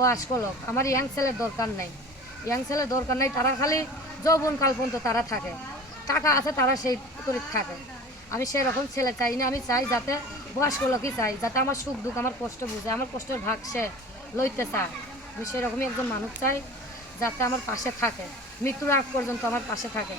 বয়স্ক লোক আমার ইয়াং ছেলের দরকার নেই। ইয়াং ছেলের দরকার নেই, তারা খালি যৌবন কাল পর্যন্ত তারা থাকে। টাকা আছে, তারা সেই করে থাকে। আমি সেরকম ছেলে চাই না, আমি চাই যাতে বয়স্ক লোকই চাই, যাতে আমার সুখ দুঃখ, আমার কষ্ট বুঝে, আমার কষ্টের ভাগ সে লইতে চায়। আমি সেরকমই একজন মানুষ চাই যাতে আমার পাশে থাকে। মৃত্যুর আগ পর্যন্ত আমার পাশে থাকে।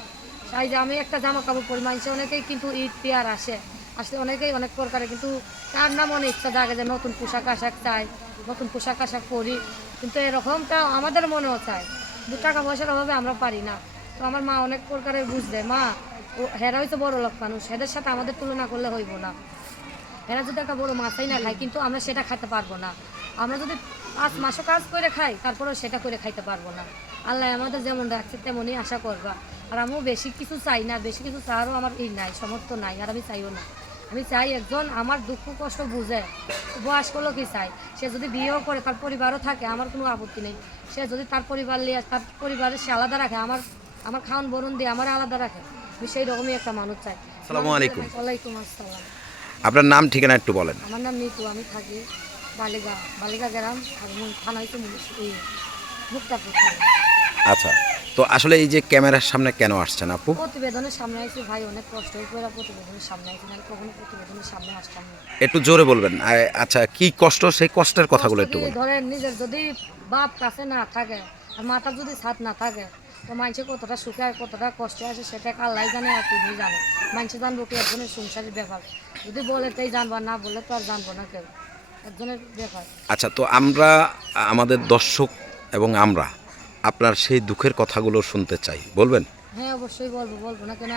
চাই যে আমি একটা জামা কাপড় পরি মানুষে অনেকেই কিন্তু ঈদ, পেয়ার আসে। আসলে অনেকেই অনেক প্রকারে কিন্তু তার নাম অনেক ইচ্ছা থাকে যে নতুন পোশাক, আশাক চাই, নতুন পোশাক, আশাক পরি। কিন্তু এরকমটা আমাদের মনেও চাই দু টাকা পয়সার অভাবে আমরা পারি না। তো আমার মা অনেক প্রকারের বুঝবে, মা, ও, হেরা হয়তো বড় লোক মানুষ এদের সাথে আমাদের তুলনা করলে হইব না। এরা যদি একটা বড় মাছাই না খায়, কিন্তু আমরা সেটা খেতে পারব না। আমরা যদি পাঁচ মাসও কাজ করে খাই, তারপরেও সেটা করে খাইতে পারব না। আল্লাহ আমাদের যেমন রাখছে, তেমনই আশা করবা। আর আমিও বেশি কিছু চাই না, বেশি কিছু চাওয়ারও আমার ই নাই সমর্থ নাই, আর আমি চাইও না। আমি চাই একজন আমার দুঃখ কষ্ট বুঝে বয়স্ক লোকই চাই? সে যদি বিয়েও করে তার পরিবারও থাকে আমার কোনো আপত্তি নেই। সে যদি তার পরিবার নিয়ে তার পরিবারের সে আলাদা রাখে আমার আমার খাওয়ান বরণ দিয়ে আমার আলাদা রাখে। আমি সেই রকমই একটা মানুষ চাই। আসসালামু আলাইকুম। ওয়ালাইকুম আসসালাম। আপনার নাম ঠিকানা একটু বলেন। আমার নাম নিতু আমি থাকি বালিগা বালিগা গ্রাম আর মু- থানা হচ্ছে মুক্তাপুর আচ্ছা। তো আসলে এই যে ক্যামেরার সামনে কেন আসছেন আপু? প্রতিবেদনের সামনে আইছি ভাই অনেক কষ্ট করে প্রতিবেদনের সামনে আইছি না কখনো প্রতিবেদনের সামনে আসতাম না। একটু জোরে বলবেন। আচ্ছা কি কষ্ট সেই কষ্টের কথাগুলো একটু বলুন। ধরেন নিজের যদি বাপ কাছে না থাকে আর মাথার যদি ছাদ না থাকে তো মানুষে কতটা সুখে আর কতটা কষ্টে আছে সেটা আল্লাহ জানে আর তুমি জানে। মানুষে জানব কি একজনের সংসারের ব্যাপার। যদি বলে তাই জানব না বলে তো আর জানব না কেউ। একজনের ব্যাপার। আচ্ছা তো আমরা আমাদের দর্শক এবং আমরা আপনার সেই দুঃখের কথাগুলো শুনতে চাই। বলবেন? হ্যাঁ অবশ্যই বলব বলব না কেন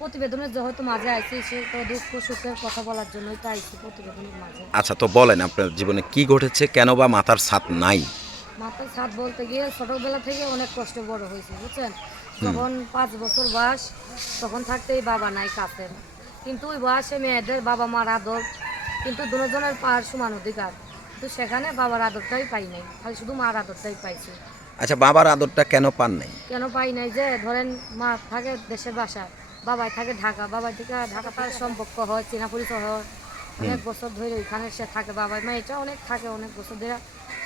প্রতিবেদনের যে হয়তো মাঝে আইছি সে তো দুঃখ সুখের কথা বলার জন্যই তো আইছি প্রতিবেদনের মাঝে। আচ্ছা তো বলেন আপনার জীবনে কি ঘটেছে কেন বা মাথার ছাদ নাই? মাথার ছাদ বলতে গিয়ে ছোটবেলা থেকে অনেক কষ্ট বড় হয়েছে বুঝছেন? যখন পাঁচ বছর বয়স তখন থাকতেই বাবা নাই কাছে। কিন্তু ওই বয়সে মেয়েদের বাবা মার আদর কিন্তু দুজনের পার সমান অধিকার। কিন্তু সেখানে বাবার আদরটাই পাই নাই খালি শুধু মার আদরটাই পাইছি। আচ্ছা বাবার আদরটা কেন পান নাই? কেন পাই নাই যে ধরেন মা থাকে দেশের বাসায় বাবাই থাকে ঢাকা বাবাই থেকে ঢাকা তার সম্পর্ক হয় চেনা পরিচয় হয়। অনেক বছর ধরে ওইখানে সে থাকে বাবাই এটা অনেক থাকে অনেক বছর ধরে।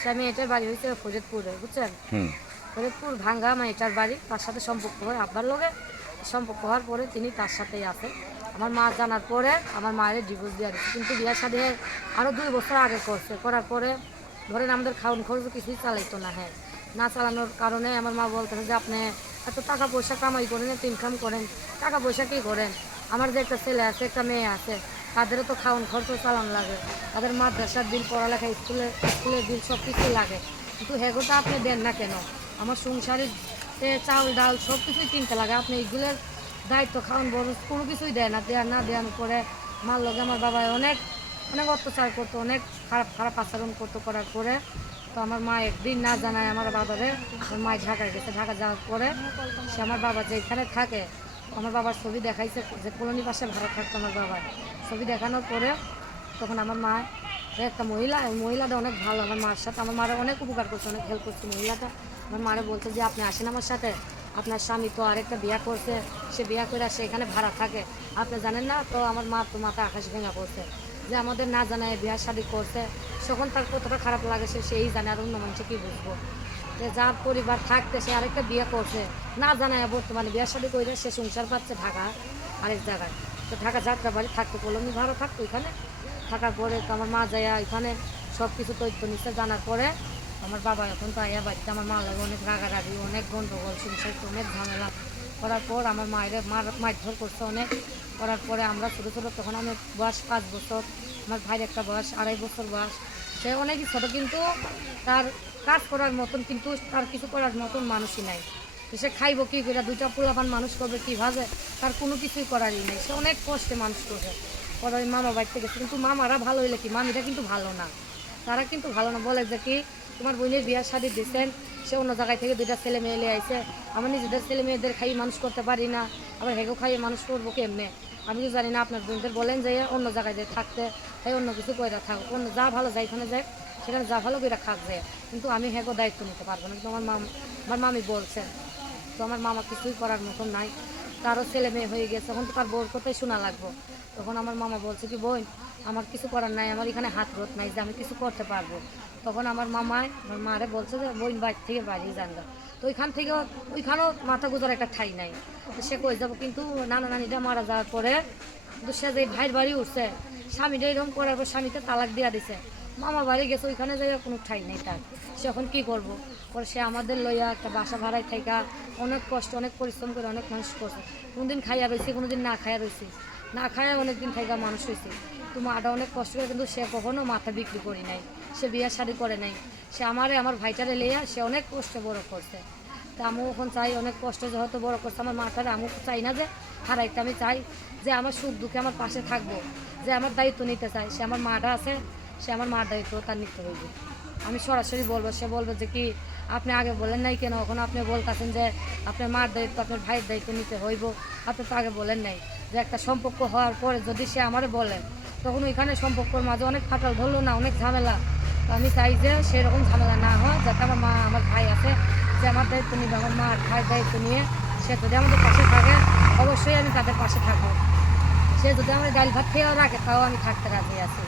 সে মেয়েটার বাড়ি হয়েছে ফরিদপুরে বুঝছেন? ফরিদপুর ভাঙ্গা মেয়েটার বাড়ি তার সাথে সম্পর্ক হয়। আব্বার লোকে সম্পর্ক হওয়ার পরে তিনি তার সাথেই আছে। আমার মা জানার পরে আমার মায়ের ডিভোর্স দেওয়া দিচ্ছে কিন্তু বিয়ার সাথে আরও দুই বছর আগে করছে। করার পরে ধরেন আমাদের খাওয়ান খরচ কিছুই চালাইতো না হ্যাঁ। না চালানোর কারণে আমার মা বলতেছে যে আপনি এত টাকা পয়সা কামাই করেন, এত ইনকাম করেন, টাকা পয়সা কী করেন? আমার যে একটা ছেলে আছে, একটা মেয়ে আছে, তাদেরও তো খাওয়ান খরচ চালানো লাগে। তাদের মাদ্রাসার বিল পড়ালেখা, স্কুলে, স্কুলের বিল সব কিছুই লাগে। কিন্তু হেগোটা আপনি দেন না কেন? আমার সংসারের চাউল ডাল সব কিছুই কিনতে লাগে। আপনি এইগুলোর দায়িত্ব খাওয়ান বড়, কোনো কিছুই দেয় না। দেয়া না দেওয়ার পরে মার লগে আমার বাবা অনেক অনেক অত্যাচার করতো, অনেক খারাপ খারাপ আচরণ করতো করার পরে। তো আমার মা একদিন না জানায় আমার বাবারে আমার মায় ঢাকায় গেছে। ঢাকা যাওয়ার পরে সে আমার বাবা যেখানে থাকে, আমার বাবার ছবি দেখাইছে যে কলোনি পাশে ভাড়া থাকতো আমার বাবার। ছবি দেখানোর পরে তখন আমার মা একটা মহিলা, ওই মহিলাটা অনেক ভালো। আমার মার সাথে, আমার মারা অনেক উপকার করছে, অনেক হেল্প করছে মহিলাটা। আমার মারে বলছে যে, আপনি আসেন আমার সাথে। আপনার স্বামী তো আরেকটা বিয়া করছে। সে বিয়া করে সে এখানে ভাড়া থাকে। আপনি জানেন না তো আমার মা তো মাথা আকাশ ভেঙা করছে যে আমাদের না জানায় বিয়া শাদি করছে, তখন তার কতটা খারাপ লাগে সে সেই জানে, আর অন্য মানুষে কী বুঝব? যে যার পরিবার থাকতে সে আরেকটা বিয়ে করছে, না জানায় বর্তমানে বিয়ে শাদি করে সে সংসার পাচ্ছে ঢাকা আরেক জায়গায়। তো ঢাকা যাত্রা বাড়ি থাকতে কলমি ভালো থাকতো ওইখানে থাকার পরে তো আমার মা যায় এখানে সব কিছু তথ্য নিচ্ছে জানার পরে আমার বাবা এখন তো আয়া বাড়িতে, আমার মা লাগে অনেক রাগারাগি, অনেক গন্ডগোল, সংসার অনেক ঝামেলা। করার পর আমার মায়ের মার মারধর করছে অনেক। করার পরে আমরা ছোটো ছোটো, তখন আমার বয়স পাঁচ বছর, আমার ভাইয়ের একটা বয়স, আড়াই বছর বয়স। সে অনেকই ছোটো, কিন্তু তার কাজ করার মতন, কিন্তু তার কিছু করার মতন মানুষই নাই। সে খাইবো কী করে? দুইটা পোলাপান মানুষ করবে কীভাবে? তার কোনো কিছুই করারই নেই। সে অনেক কষ্টে মানুষ করবে। পরে মামা বাড়িতে গেছে, কিন্তু মামারা ভালো হইলে কি? মামিরা কিন্তু ভালো না। তারা কিন্তু ভালো না। বলে যে কি, তোমার বোনের বিয়ার শাদি দিচ্ছেন সে অন্য জায়গায় থেকে দুইটা ছেলে মেয়ে আইছে। আমি নিজেদের ছেলে মেয়েদের খাইয়ে মানুষ করতে পারি না। আবার হেগো খাইয়ে মানুষ করব কেমনে? আমি তো জানি না, আপনার বোনদের বলেন যে অন্য জায়গায় যে থাকতে, তাই অন্য কিছু করে থাক। অন্য যা ভালো যায় এখানে যায় সেখানে যা ভালো করে খাক যায় কিন্তু আমি হেগো দায়িত্ব নিতে পারব না। কিন্তু আমার মাম, আমার মামি বলছেন তো আমার মামা কিছুই করার মতন নাই। তারও ছেলে মেয়ে হয়ে গেছে, তখন তো তার বউর কথাই শোনা লাগবো। তখন আমার মামা বলছে কি, বোন, আমার কিছু করার নাই, আমার এখানে হাত রোধ নাই যে আমি কিছু করতে পারব। তখন আমার মামায়, আমার মারে বলছে যে, বোন, বাইর থেকে বাড়ি যান। তো ওইখান থেকে ওইখানেও মাথা গুজার একটা ঠাই নাই। সে কই যাব, কিন্তু নানা নানিটা মারা যাওয়ার পরে কিন্তু সে যে ভাইয়ের বাড়ি উঠছে, স্বামীটা এরকম করার পর স্বামীকে তালাক দিয়া দিছে। মামা বাড়ি গেছে, ওইখানে যাই কোনো ঠাই নেই তার। সে এখন কী করব? পরে সে আমাদের লইয়া একটা বাসা ভাড়ায় থাকা অনেক কষ্ট, অনেক পরিশ্রম করে অনেক মানুষ করছে। কোনদিন খাইয়া রয়েছে কোনোদিন না খাইয়া রয়েছে না খাইয়া অনেক দিন থাকা মানুষ হয়েছে তো মাটা অনেক কষ্ট করে, কিন্তু সে কখনো মাথা বিক্রি করি নাই। সে বিয়া শাড়ি করে নাই। সে আমারে, আমার ভাইটারে লইয়া সে অনেক কষ্টে বড় করছে। তা আমিও এখন চাই, অনেক কষ্ট যেহেতু বড় করছে, আমার মাটারে আমি চাই না যে, হারাইতে আমি চাই যে, আমার সুখ দুঃখে আমার পাশে থাকব, যে আমার দায়িত্ব নিতে চাই। সে আমার মাটা আছে, সে আমার মার দায়িত্ব তার নিতে হইবে। আমি সরাসরি বলব, সে বলবে যে কি, আপনি আগে বলেন নাই কেন? এখন আপনি বলতেছেন যে, আপনার মার দায়িত্ব, আপনার ভাইয়ের দায়িত্ব নিতে হইব। আপনি তো আগে বলেন নাই যে, একটা সম্পর্ক হওয়ার পরে যদি সে আমারে বলে, তখন ওইখানে সম্পর্কর মাঝে অনেক ফাটাল ধরলো না, অনেক ঝামেলা। তো আমি চাই যে সেরকম ঝামেলা না হয়, যাতে আমার মা আমার ভাই আছে, যে আমার দায়িত্ব নিবে আমার মার ভাইয়ের দায়িত্ব নিয়ে সে যদি আমাদের পাশে থাকে, অবশ্যই আমি তাদের পাশে থাকব। সে যদি আমার ডাল ভাত খেয়েও রাখে, তাও আমি থাকতে রাজি আছি।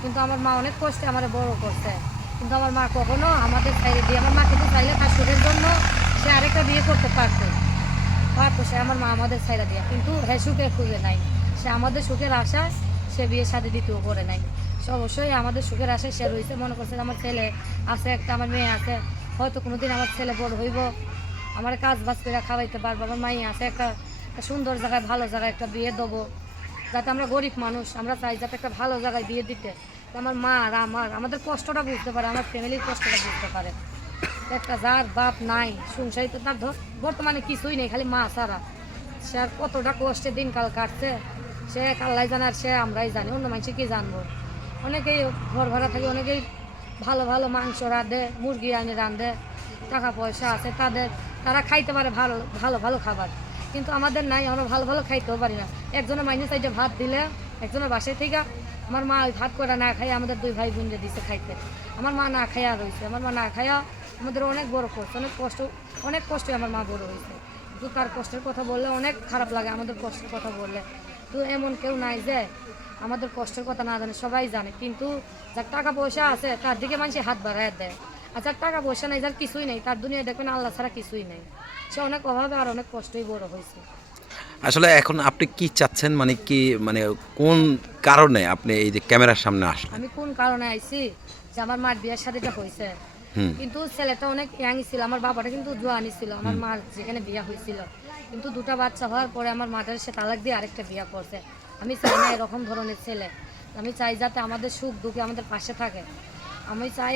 কিন্তু আমার মা অনেক কষ্টে আমার বড় করছে। কিন্তু আমার মা কখনো আমাদের চাইলে দিয়ে, আমার মা কিন্তু চাইলে তার সুখের জন্য সে আরেকটা বিয়ে করতে পারতো। পারতো সে আমার মা আমাদের ছাইরা দিয়ে, কিন্তু হ্যাঁ সুখে খুঁজে নাই। সে আমাদের সুখের আশা সে বিয়ে সাথে দ্বিতীয় করে নাই। অবশ্যই আমাদের সুখের আশায় সে রয়েছে। মনে করছে আমার ছেলে আছে, একটা আমার মেয়ে আছে। হয়তো কোনো দিন আমার ছেলে বড় হইব। আমার কাজ বাজ করে খাওয়াইতে পারব, আমার মাই আছে, একটা সুন্দর জায়গায়, ভালো জায়গায় একটা বিয়ে দেবো। যাতে আমরা গরিব মানুষ, আমরা চাই যাতে একটা ভালো জায়গায় বিয়ে দিতে। আমার মা আর আমার, আমাদের কষ্টটা বুঝতে পারে, আমার ফ্যামিলির কষ্টটা বুঝতে পারে। একটা যার বাপ নাই, সংসারী তো তার ধর- বর্তমানে কিছুই নেই, খালি মা ছাড়া। সে আর কতটা কষ্টে দিনকাল কাটছে, সে কাল্লাই জানার সে আমরাই জানি, অন্য মানুষে কি জানব? অনেকেই ঘর ভাড়া থাকে, অনেকেই ভালো ভালো মাংস রাঁধে, মুরগি আনে রাঁধে, টাকা পয়সা আছে তাদের, তারা খাইতে পারে ভালো ভালো ভালো খাবার। কিন্তু আমাদের নাই, আমরা ভালো ভালো খাইতেও পারি না। একজনের মাইনে সাইডে ভাত দিলে, একজনের বাসায় থেকে আমার মা ওই ভাত করে না খাই আমাদের দুই ভাই বোনকে দিছে খাইতে। আমার মা না খাইয়া রয়েছে আমার মা না খাইয়া আমাদের অনেক বড় কষ্ট, অনেক কষ্ট, অনেক কষ্টে আমার মা বড় হয়েছে। কিন্তু তার কষ্টের কথা বললে অনেক খারাপ লাগে আমাদের কষ্টের কথা বললে। তো এমন কেউ নাই যে আমাদের কষ্টের কথা না জানে সবাই জানে। কিন্তু যার টাকা পয়সা আছে তার দিকে মানুষ হাত বাড়ায় দেয়। আর যার টাকা পয়সা নাই যার কিছুই নেই তার দুনিয়া দেখবেন আল্লাহ ছাড়া কিছুই নেই। সে অনেক অভাবে আর অনেক কষ্টই বড় হয়েছে। আসলে এখন আপনি কি চাচ্ছেন? মানে কি মানে কোন কারণে আপনি এই যে ক্যামেরার সামনে আসলেন? আমি কোন কারণে আইছি? যে আমার মার বিয়ের শাদিটা হয়েছে কিন্তু ছেলেটা অনেক ইয়াং ছিল আমার বাবাটা কিন্তু জোয়ানি ছিল আমার মার যেখানে বিয়ে হয়েছিল কিন্তু দুটা বাচ্চা হওয়ার পরে আমার মাদার সে তালাক দিয়ে আরেকটা বিয়ে করছে। আমি চাই না এরকম ধরনের ছেলে। আমি চাই যাতে আমাদের সুখ দুঃখে আমাদের পাশে থাকে। আমি চাই